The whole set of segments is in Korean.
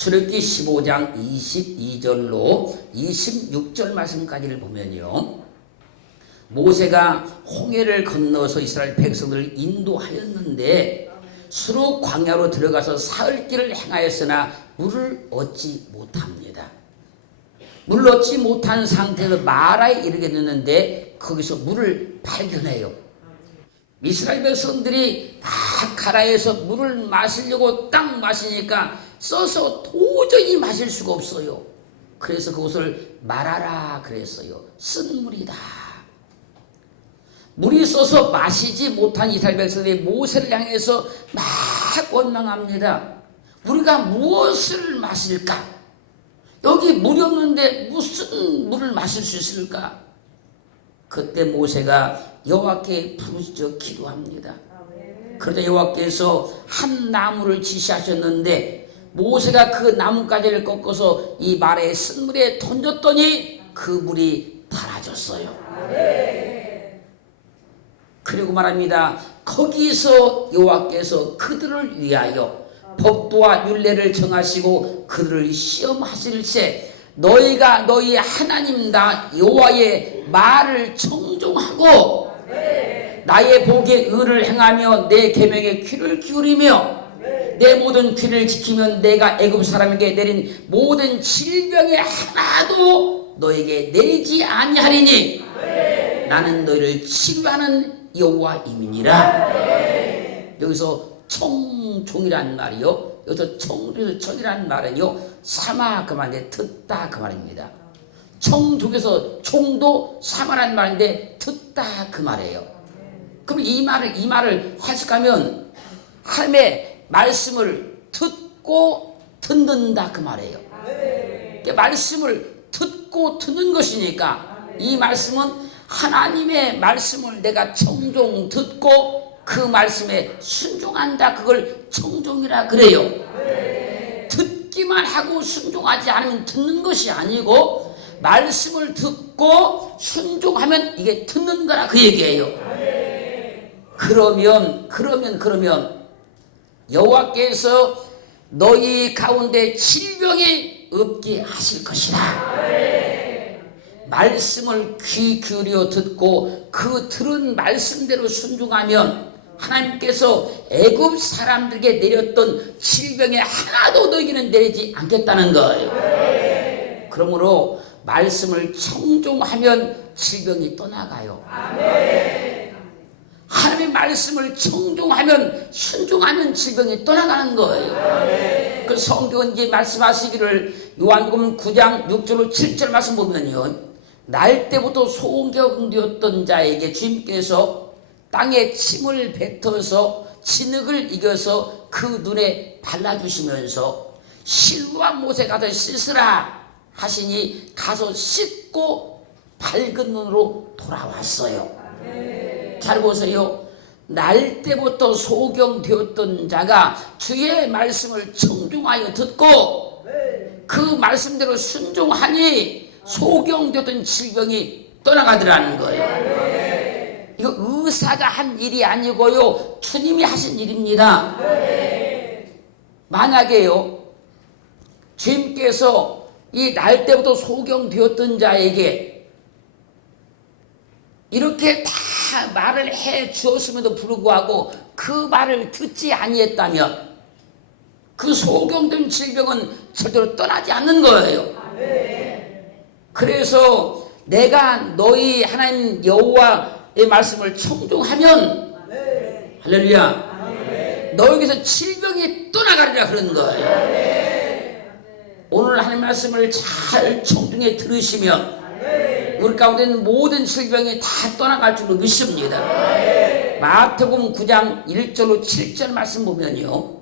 출애굽기 15장 22절로 26절 말씀까지를 보면요, 모세가 홍해를 건너서 이스라엘 백성들을 인도하였는데 수르 광야로 들어가서 사흘 길을 행하였으나 물을 얻지 못합니다. 물을 얻지 못한 상태에서 마라에 이르게 됐는데 거기서 물을 발견해요. 이스라엘 백성들이 다 가라에서 물을 마시려고 딱 마시니까 써서 도저히 마실 수가 없어요. 그래서 그것을 마라라 그랬어요. 쓴 물이다. 물이 써서 마시지 못한 이스라엘 백성들이 모세를 향해서 막 원망합니다. 우리가 무엇을 마실까? 여기 물이 없는데 무슨 물을 마실 수 있을까? 그때 모세가 여호와께 부르짖어 기도합니다. 그러자 여호와께서 한 나무를 지시하셨는데 모세가 그 나뭇가지를 꺾어서 이 말의 쓴물에 던졌더니 그 물이 달아졌어요. 그리고 말합니다. 거기서 여호와께서 그들을 위하여 법도와 율례를 정하시고 그들을 시험하실세 너희가 너희 하나님 나 여호와의 말을 청종하고 나의 복에 의를 행하며 내 계명에 귀를 기울이며 내 모든 귀를 지키면 내가 애굽 사람에게 내린 모든 질병에 하나도 너에게 내리지 아니하리니 나는 너희를 치료하는 여호와임이니라. 여기서 청종이란 말이요, 여기서 청이란 말은요 사마 그 말인데 듣다 그 말입니다. 청종에서 총도 사마란 말인데 듣다 그 말이에요. 그럼 이 말을 해석하면 하나님의 말씀을 듣고 듣는다 그 말이에요. 말씀을 듣고 듣는 것이니까 이 말씀은 하나님의 말씀을 내가 청종 듣고 그 말씀에 순종한다. 그걸 청종이라 그래요. 듣기만 하고 순종하지 않으면 듣는 것이 아니고 말씀을 듣고 순종하면 이게 듣는 거라 그 얘기예요. 그러면 여호와께서 너희 가운데 질병이 없게 하실 것이다. 말씀을 귀 기울여 듣고 그 들은 말씀대로 순종하면 하나님께서 애굽 사람들에게 내렸던 질병에 하나도 너희에게는 내리지 않겠다는 거예요. 그러므로 말씀을 청종하면 질병이 떠나가요. 하나님의 말씀을 청종하면 순종하면 질병이 떠나가는 거예요. 그 성경은 이제 말씀하시기를 요한복음 9장 6절로 7절 말씀 보면요, 날 때부터 소경되었던 자에게 주님께서 땅에 침을 뱉어서 진흙을 이겨서 그 눈에 발라주시면서 실로암 못에 가서 씻으라 하시니 가서 씻고 밝은 눈으로 돌아왔어요. 잘 보세요. 날 때부터 소경되었던 자가 주의 말씀을 청종하여 듣고 그 말씀대로 순종하니 소경되었던 질병이 떠나가더라는 거예요. 이거 의사가 한 일이 아니고요, 주님이 하신 일입니다. 만약에요, 주님께서 이 날 때부터 소경되었던 자에게 이렇게 다 말을 해 주었음에도 불구하고 그 말을 듣지 아니했다면 그 소경된 질병은 절대로 떠나지 않는 거예요. 그래서 내가 너희 하나님 여호와의 말씀을 청종하면 할렐루야, 너에게서 질병이 떠나가리라 그런 거예요. 오늘 하나님 말씀을 잘 청중에 들으시면 우리 가운데 있는 모든 질병이 다 떠나갈 줄로 믿습니다. 마태복음 9장 1절로 7절 말씀 보면요,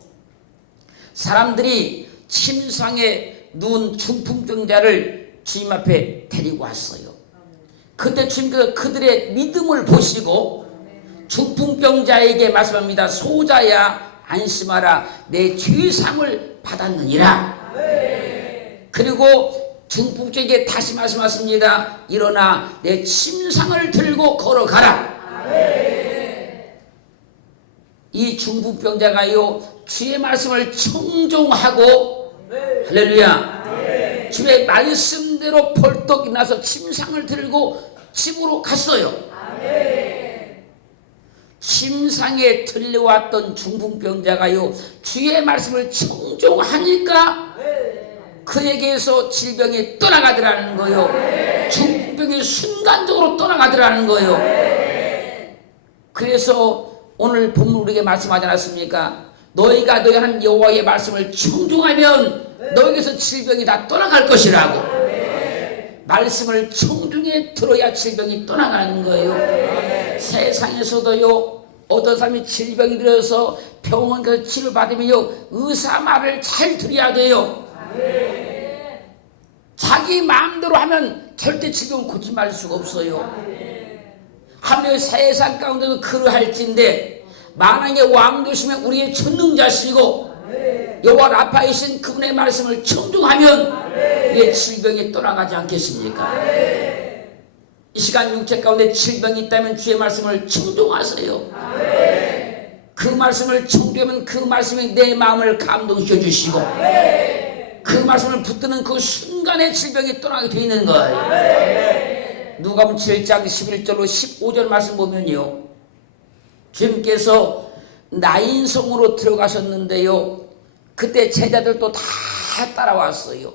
사람들이 침상에 누운 중풍병자를 주님 앞에 데리고 왔어요. 그때 주님께서 그들의 믿음을 보시고 중풍병자에게 말씀합니다. 소자야 안심하라, 내 죄상을 받았느니라. 그리고 중풍병자에게 다시 말씀하십니다. 일어나 내 침상을 들고 걸어가라. 이 중풍병자가요 주의 말씀을 청종하고 할렐루야. 주의 말씀대로 벌떡 일어나서 침상을 들고 집으로 갔어요. 침상에 들려왔던 중풍병자가요, 주의 말씀을 청종하니까 그에게서 질병이 떠나가더라는 거예요. 중풍병이 순간적으로 떠나가더라는 거예요. 그래서 오늘 본문 우리에게 말씀하지 않았습니까? 너희가 너희 하나님 여호와의 말씀을 청종하면 너에게서 질병이 다 떠나갈 것이라고. 말씀을 청중에 들어야 질병이 떠나가는 거예요. 세상에서도요, 어떤 사람이 질병이 들어서 병원 가서 치료받으면요, 의사 말을 잘 들어야 돼요. 자기 마음대로 하면 절대 질병을 고치 말할 수가 없어요. 하며 세상 가운데도 그러할진데, 만왕의 왕 되시면 우리의 전능자시고 여호와 라파이신 그분의 말씀을 청중하면 우리의 질병이 떠나가지 않겠습니까? 이 시간 육체 가운데 질병이 있다면 주의 말씀을 청중하세요. 그 말씀을 청중하면 그 말씀이 내 마음을 감동시켜 주시고 그 말씀을 붙드는 그 순간에 질병이 떠나게 되어 있는 거예요. 누가복음 7장 11절로 15절 말씀 보면요, 주님께서 나인성으로 들어가셨는데요, 그때 제자들도 다 따라왔어요.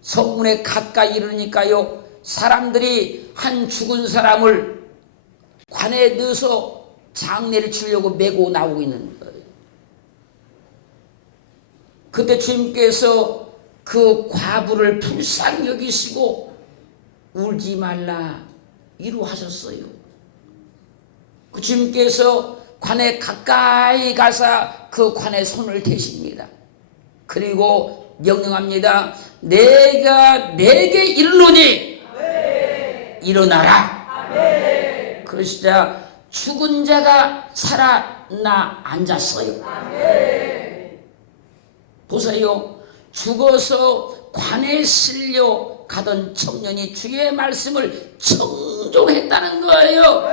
성문에 가까이 이르니까요, 사람들이 한 죽은 사람을 관에 넣어서 장례를 치려고 메고 나오고 있는 거예요. 그때 주님께서 그 과부를 불쌍히 여기시고 울지 말라 위로하셨어요. 그 주님께서 관에 가까이 가서 그 관에 손을 대십니다. 그리고 명령합니다. 내가 내게 이르노니 일어나라. 그러시자 죽은 자가 살아나 앉았어요. 보세요. 죽어서 관에 실려 가던 청년이 주의 말씀을 청종했다는 거예요.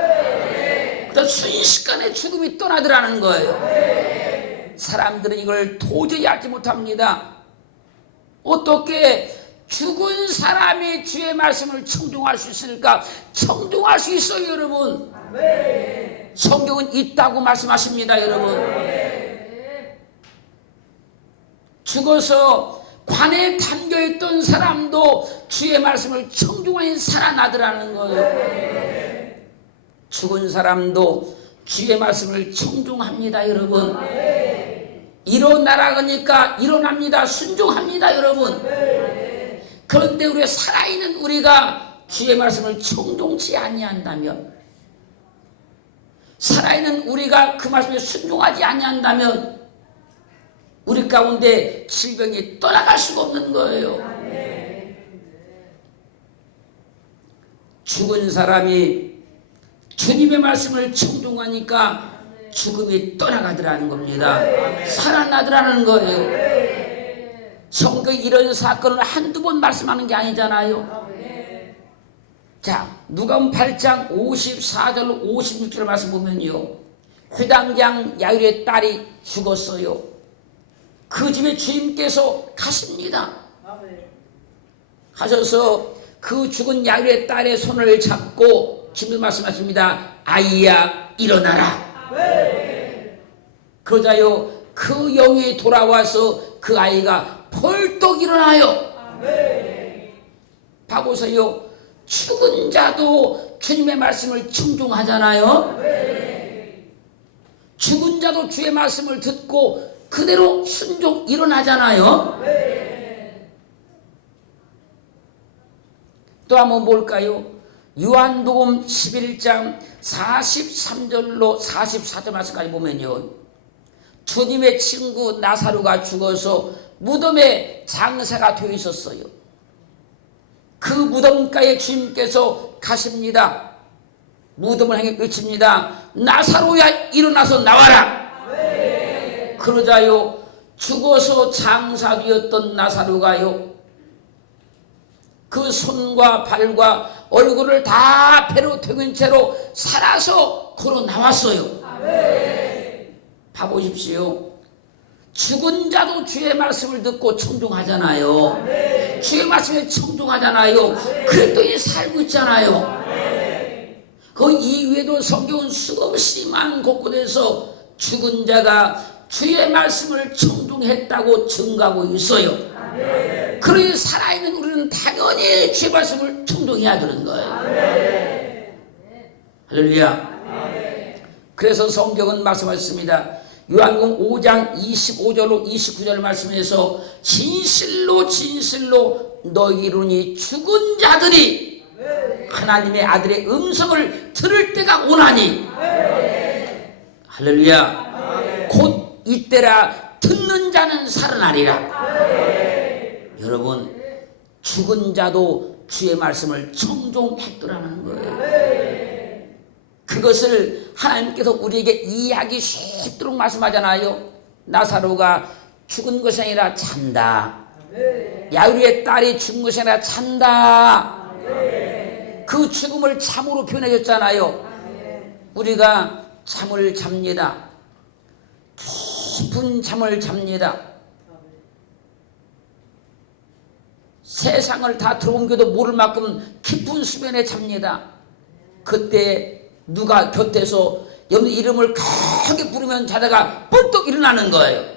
그러다 순식간에 죽음이 떠나더라는 거예요. 사람들은 이걸 도저히 알지 못합니다. 어떻게 죽은 사람이 주의 말씀을 청종할 수 있을까? 청종할 수 있어요, 여러분. 성경은 있다고 말씀하십니다, 여러분. 죽어서 관에 담겨있던 사람도 주의 말씀을 청종하여 살아나더라는 거예요. 죽은 사람도 주의 말씀을 청종합니다, 여러분. 일어나라 그러니까 일어납니다. 순종합니다, 여러분. 그런데 우리 살아있는 우리가 주의 말씀을 청종치 아니한다면, 살아있는 우리가 그 말씀에 순종하지 아니한다면 우리 가운데 질병이 떠나갈 수가 없는 거예요. 죽은 사람이 주님의 말씀을 청종하니까 죽음이 떠나가더라는 겁니다. 살아나더라는 거예요. 성경이 이런 사건을 한두 번 말씀하는 게 아니잖아요. 자, 누가복음 8장 54절 56절 말씀 보면요, 회당장 야일의 딸이 죽었어요. 그 집에 주님께서 가십니다. 가셔서 그 죽은 야일의 딸의 손을 잡고 주님 말씀하십니다. 아이야 일어나라. 그러자요, 그 영이 돌아와서 그 아이가 벌떡 일어나요. 봐보세요. 죽은 자도 주님의 말씀을 청종하잖아요. 죽은 자도 주의 말씀을 듣고 그대로 순종 일어나잖아요. 또 한번 볼까요? 요한복음 11장 43절로 44절 말씀까지 보면요, 주님의 친구 나사로가 죽어서 무덤에 장사가 되어 있었어요. 그 무덤가에 주님께서 가십니다. 무덤을 향해 외칩니다. 나사로야 일어나서 나와라. 그러자요, 죽어서 장사되었던 나사로가요, 그 손과 발과 얼굴을 다 배로 태운 채로 살아서 걸어 나왔어요. 봐보십시오. 죽은 자도 주의 말씀을 듣고 청중하잖아요. 주의 말씀에 청중하잖아요. 그랬더니 살고 있잖아요. 그 이외에도 성경은 수없이 많은 곳곳에서 죽은 자가 주의 말씀을 청중했다고 증가하고 있어요. 그러니 살아있는 우리는 당연히 주의 말씀을 청중해야 되는 거예요. 할렐루야. 그래서 성경은 말씀하셨습니다. 요한복음 5장 25절로 29절 말씀에서 진실로 진실로 너희 이르노니 죽은 자들이 하나님의 아들의 음성을 들을 때가 오나니 할렐루야. 곧 이때라 듣는 자는 살아나리라. 여러분, 죽은 자도 주의 말씀을 청종했더라는 거예요. 그것을 하나님께서 우리에게 이해하기 쉽도록 말씀하잖아요. 나사로가 죽은 것이 아니라 잔다. 야이로의 딸이 죽은 것이 아니라 잔다. 그 죽음을 잠으로 표현해줬잖아요. 우리가 잠을 잡니다. 깊은 잠을 잡니다. 세상을 다 들어옮겨도 모를 만큼 깊은 수면에 잡니다. 그때 누가 곁에서 여러분 이름을 크게 부르면 자다가 벌떡 일어나는 거예요.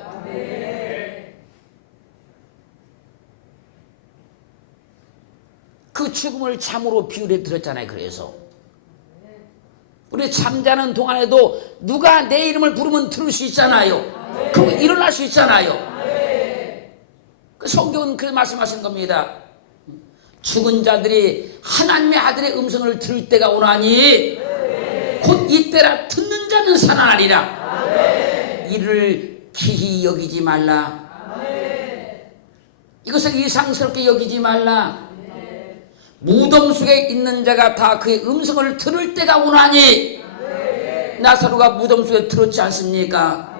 그 죽음을 잠으로 비유해 드렸잖아요. 그래서 우리 잠자는 동안에도 누가 내 이름을 부르면 들을 수 있잖아요. 그리고 일어날 수 있잖아요. 그 성경은 그렇게 말씀하신 겁니다. 죽은 자들이 하나님의 아들의 음성을 들을 때가 오나니 곧 이때라 듣는 자는 살아나리라. 이를 기히 여기지 말라. 이것을 이상스럽게 여기지 말라. 무덤 속에 있는 자가 다 그의 음성을 들을 때가 오나니. 나사로가 무덤 속에 들었지 않습니까?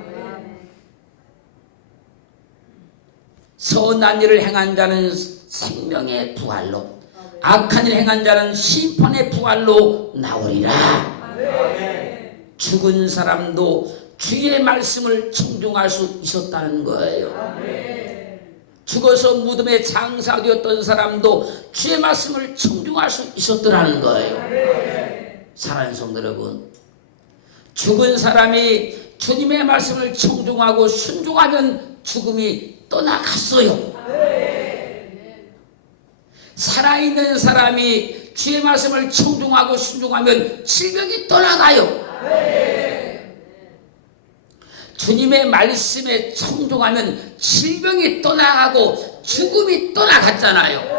선한 일을 행한 자는 생명의 부활로, 악한 일을 행한 자는 심판의 부활로 나오리라. 죽은 사람도 주의 말씀을 청중할 수 있었다는 거예요. 죽어서 무덤에 장사되었던 사람도 주의 말씀을 청중할 수 있었더라는 거예요. 사랑하는 성도 여러분, 죽은 사람이 주님의 말씀을 청중하고 순종하면 죽음이 떠나갔어요. 살아있는 사람이 주의 말씀을 청중하고 순종하면 질병이 떠나가요. 주님의 말씀에 청중하면 질병이 떠나가고 죽음이 떠나갔잖아요.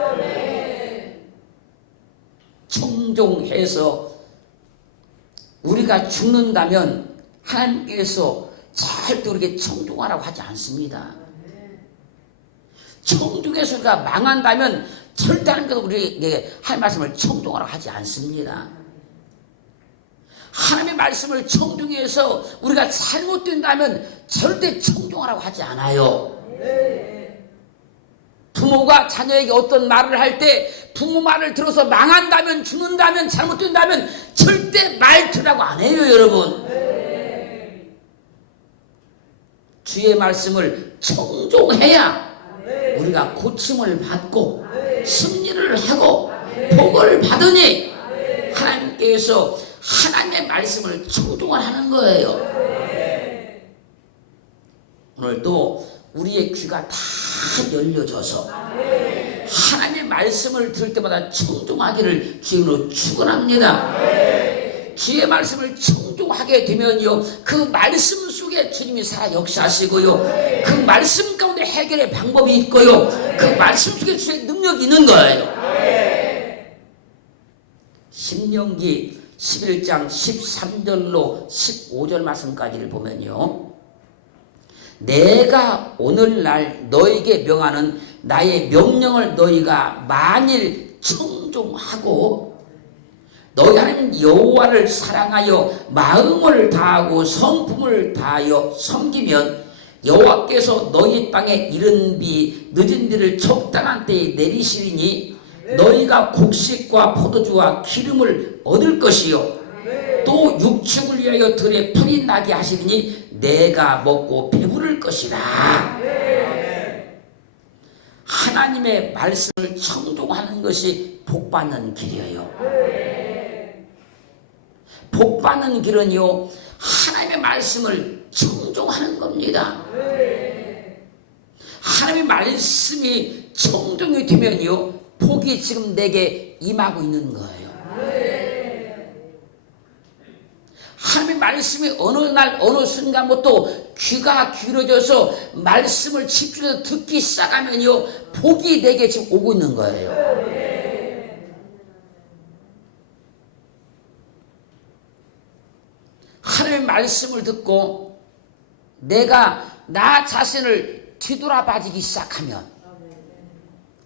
청중해서 우리가 죽는다면 하나님께서 절대 우리에게 청중하라고 하지 않습니다. 청중해서 우리가 망한다면 절대 하나님께서 우리에게 할 말씀을 청중하라고 하지 않습니다. 하나님의 말씀을 청중해서 우리가 잘못된다면 절대 청중하라고 하지 않아요. 부모가 자녀에게 어떤 말을 할 때 부모 말을 들어서 망한다면, 죽는다면, 잘못된다면 절대 말 들으라고 안 해요, 여러분. 주의 말씀을 청중해야 우리가 고침을 받고 승리를 하고 복을 받으니 하나님께서 하나님의 말씀을 청중하는 거예요. 오늘도 우리의 귀가 다 열려져서 하나님의 말씀을 들을 때마다 청중하기를 주님으로 축원합니다. 주의 말씀을 청중하게 되면요, 그 말씀 속에 주님이 살아 역사하시고요, 그 말씀 가운데 해결의 방법이 있고요, 그 말씀 속에 주의 능력이 있는 거예요. 신명기 11장 13절로 15절 말씀까지를 보면요, 내가 오늘날 너에게 명하는 나의 명령을 너희가 만일 청종하고 너희 하나님 여호와를 사랑하여 마음을 다하고 성품을 다하여 섬기면 여호와께서 너희 땅에 이른 비 늦은 비를 적당한 때에 내리시리니 너희가 곡식과 포도주와 기름을 얻을 것이요 또 육축을 위하여 들에 풀이 나게 하시니 내가 먹고 배부를 것이라. 하나님의 말씀을 청종하는 것이 복받는 길이에요. 복받는 길은요, 하나님의 말씀을 청종하는 겁니다. 하나님의 말씀이 청종이 되면요, 복이 지금 내게 임하고 있는 거예요. 하나님의 말씀이 어느 날 어느 순간부터 귀가 기울어져서 말씀을 집중해서 듣기 시작하면요, 복이 내게 지금 오고 있는 거예요. 하나님의 말씀을 듣고 내가 나 자신을 뒤돌아봐지기 시작하면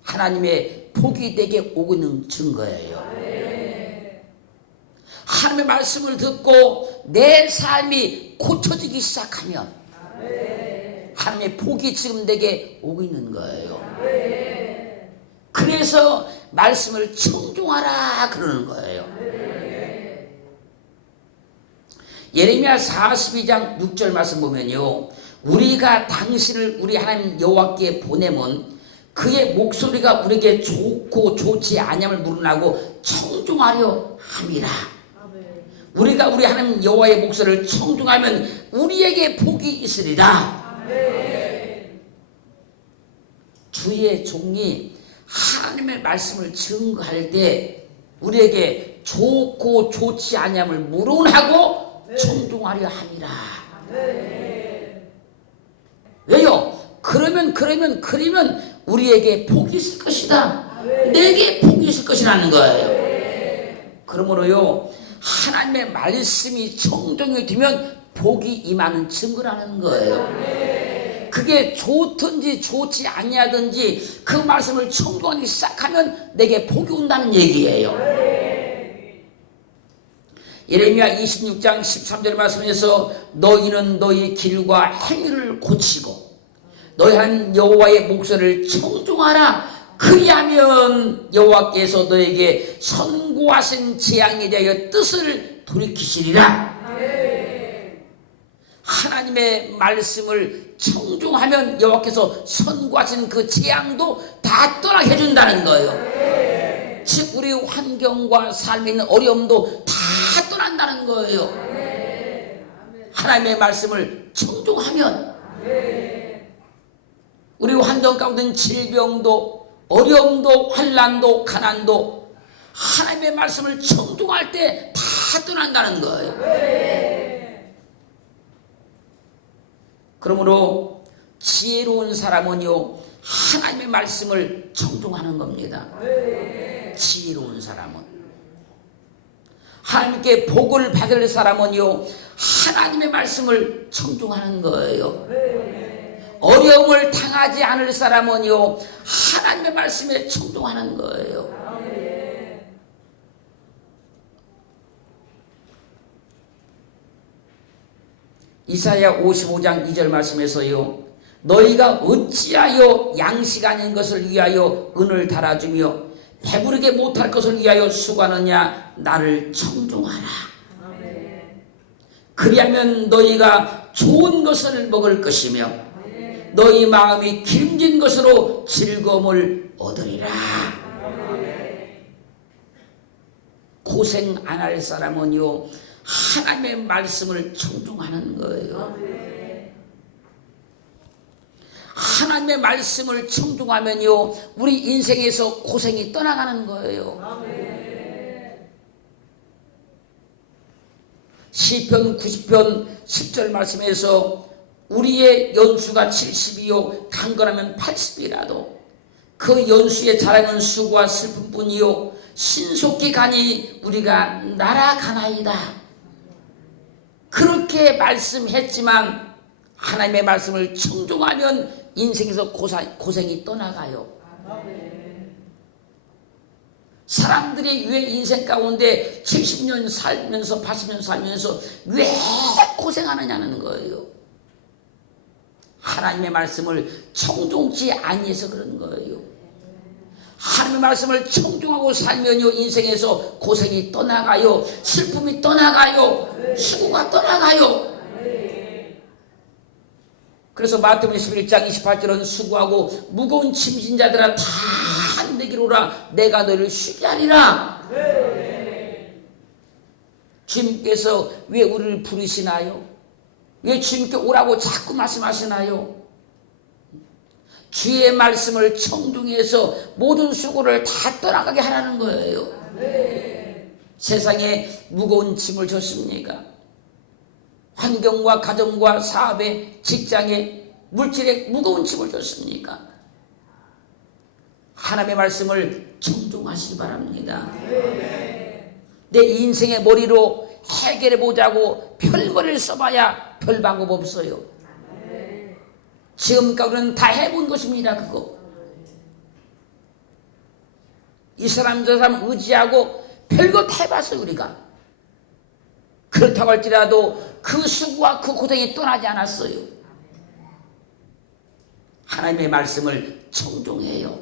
하나님의 복이 내게 오고 있는 증거예요. 하나님의 말씀을 듣고 내 삶이 고쳐지기 시작하면 하나님의 복이 지금 내게 오고 있는 거예요. 그래서 말씀을 청종하라 그러는 거예요. 예레미야 42장 6절 말씀 보면요, 우리가 당신을 우리 하나님 여호와께 보내면 그의 목소리가 우리에게 좋고 좋지 아니함을 물으라고 청종하려 함이라. 우리가 우리 하나님 여호와의 목소리를 청종하면 우리에게 복이 있으리라. 주의 종이 하나님의 말씀을 증거할 때 우리에게 좋고 좋지 아니함을 물어하고 청종하려 함이라. 왜요? 그러면 우리에게 복이 있을 것이다. 내게 복이 있을 것이라는 거예요. 그러므로요, 하나님의 말씀이 청종이 되면 복이 임하는 증거라는 거예요. 그게 좋든지 좋지 아니하든지 그 말씀을 청종하기 시작하면 내게 복이 온다는 얘기예요. 예레미야 26장 13절 말씀에서 너희는 너희 길과 행위를 고치고 너희 한 여호와의 목소리를 청종하라. 그리하면 여호와께서 너에게 선고하신 재앙에 대하여 뜻을 돌이키시리라. 하나님의 말씀을 청종하면 여호와께서 선고하신 그 재앙도 다 떠나게 해준다는 거예요. 즉 우리 환경과 삶에 있는 어려움도 다 떠난다는 거예요. 하나님의 말씀을 청종하면 우리 환경 가운데 있는 질병도 어려움도 환난도 가난도 하나님의 말씀을 청종할 때 다 떠난다는 거예요. 그러므로 지혜로운 사람은요, 하나님의 말씀을 청종하는 겁니다. 지혜로운 사람은, 하나님께 복을 받을 사람은요, 하나님의 말씀을 청종하는 거예요. 어려움을 당하지 않을 사람은요, 하나님의 말씀에 청종하는 거예요. 이사야 55장 2절 말씀에서요, 너희가 어찌하여 양식 아닌 것을 위하여 은을 달아주며 배부르게 못할 것을 위하여 수고하느냐. 나를 청종하라. 그리하면 너희가 좋은 것을 먹을 것이며 너희 마음이 기름진 것으로 즐거움을 얻으리라. 고생 안 할 사람은요, 하나님의 말씀을 청종하는 거예요. 하나님의 말씀을 청종하면요, 우리 인생에서 고생이 떠나가는 거예요. 시편 90편 10절 말씀에서 우리의 연수가 70이요 강건하면 80이라도 그 연수의 자랑은 수고와 슬픔뿐이요 신속히 가니 우리가 날아가나이다. 그렇게 말씀했지만 하나님의 말씀을 청종하면 인생에서 고생이 떠나가요. 사람들이 왜 인생 가운데 70년 살면서 80년 살면서 왜 고생하느냐는 거예요. 하나님의 말씀을 청종치 아니해서 그런 거예요. 하나님의 말씀을 청중하고 살면요 인생에서 고생이 떠나가요, 슬픔이 떠나가요, 수고가 떠나가요. 그래서 마태복음 11장 28절은 수고하고 무거운 짐진 자들아 다 내게로 오라 내가 너를 쉬게 하리라. 주님께서 왜 우리를 부르시나요? 왜 주님께 오라고 자꾸 말씀하시나요? 주의 말씀을 청중해서 모든 수고를 다 떠나가게 하라는 거예요. 세상에 무거운 짐을 줬습니까? 환경과 가정과 사업에 직장에 물질에 무거운 짐을 줬습니까? 하나님의 말씀을 청중하시기 바랍니다. 내 인생의 머리로 해결해 보자고 별거를 써봐야 별 방법 없어요. 지금까지 우리는 다 해본 것입니다. 그거 이 사람 저 사람 의지하고 별거 다 해봤어요. 우리가 그렇다고 할지라도 그 수고와 그 고생이 떠나지 않았어요. 하나님의 말씀을 청중해요.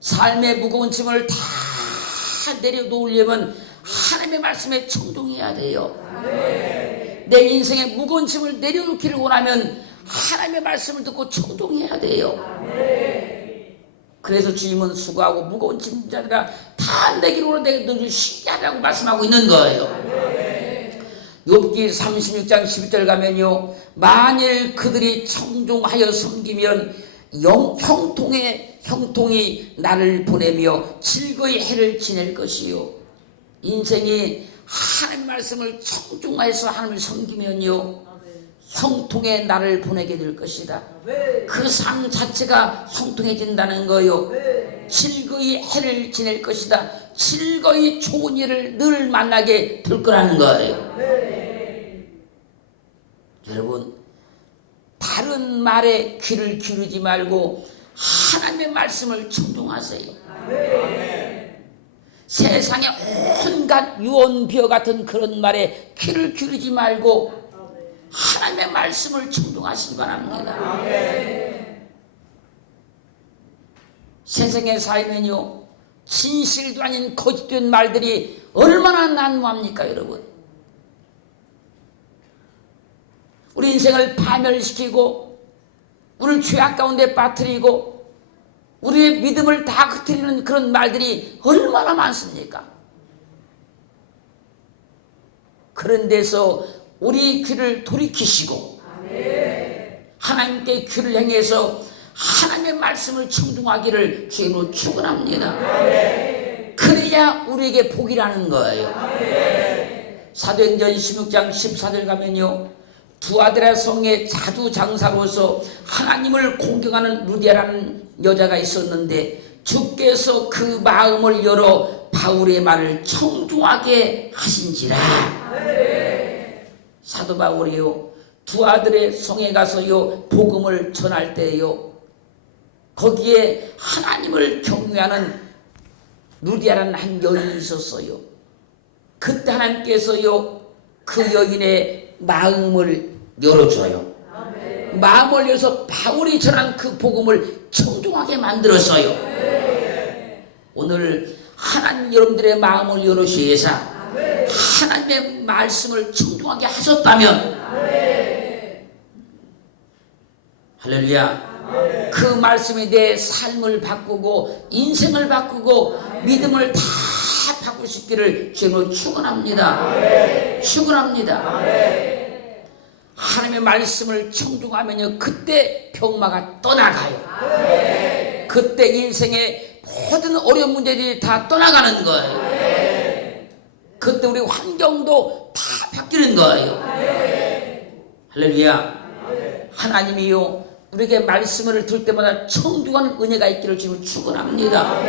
삶의 무거운 짐을 다 내려놓으려면 하나님의 말씀에 청중해야 돼요. 내 인생의 무거운 짐을 내려놓기를 원하면 하나님의 말씀을 듣고 청중해야 돼요. 그래서 주님은 수고하고 무거운 짐자들아 다 내게로 오라 내가 너를 쉬게 하라고 말씀하고 있는 거예요. 욥기 36장 11절 가면요, 만일 그들이 청중하여 섬기면 형통이 나를 보내며 즐거이 해를 지낼 것이요. 인생이 하나님 말씀을 청중하여서 하나님을 섬기면요 형통의 나를 보내게 될 것이다. 그 삶 자체가 형통해진다는 거요. 즐거이 해를 지낼 것이다. 즐거이 좋은 일을 늘 만나게 될 거라는 거예요. 여러분, 다른 말에 귀를 기울이지 말고 하나님의 말씀을 청중하세요. 세상의 온갖 유언비어 같은 그런 말에 귀를 기울이지 말고 하나님의 말씀을 청중하시기 바랍니다. 세상에 살면요 진실도 아닌 거짓된 말들이 얼마나 난무합니까 여러분. 우리 인생을 파멸시키고 우리를 죄악 가운데 빠뜨리고 우리의 믿음을 다 흩트리는 그런 말들이 얼마나 많습니까? 그런 데서 우리 귀를 돌이키시고 하나님께 귀를 행해서 하나님의 말씀을 청중하기를 주님으로 축원합니다. 그래야 우리에게 복이라는 거예요. 사도행전 16장 14절 가면요, 두 아들의 성에 자두장사로서 하나님을 공경하는 루디아라는 여자가 있었는데 주께서 그 마음을 열어 바울의 말을 청중하게 하신지라. 사도 바울이요 두 아들의 성에 가서요 복음을 전할 때요 거기에 하나님을 경외하는 루디아라는 한 여인이 있었어요. 그때 하나님께서요 그 여인의 마음을 열어줘요. 마음을 열어서 바울이 전한 그 복음을 청중하게 만들었어요. 오늘 하나님 여러분들의 마음을 열으시해서 하나님의 말씀을 청중하게 하셨다면 할렐루야. 그 말씀이 내 삶을 바꾸고 인생을 바꾸고 믿음을 다 바꿀 수 있기를 주님으로 축원합니다. 축원합니다. 하나님의 말씀을 청중하면요 그때 병마가 떠나가요. 그때 인생의 모든 어려운 문제들이 다 떠나가는 거예요. 그때 우리 환경도 다 바뀌는 거예요. 할렐루야. 하나님이요 우리에게 말씀을 들 때마다 청중한 은혜가 있기를 주님을 축원합니다.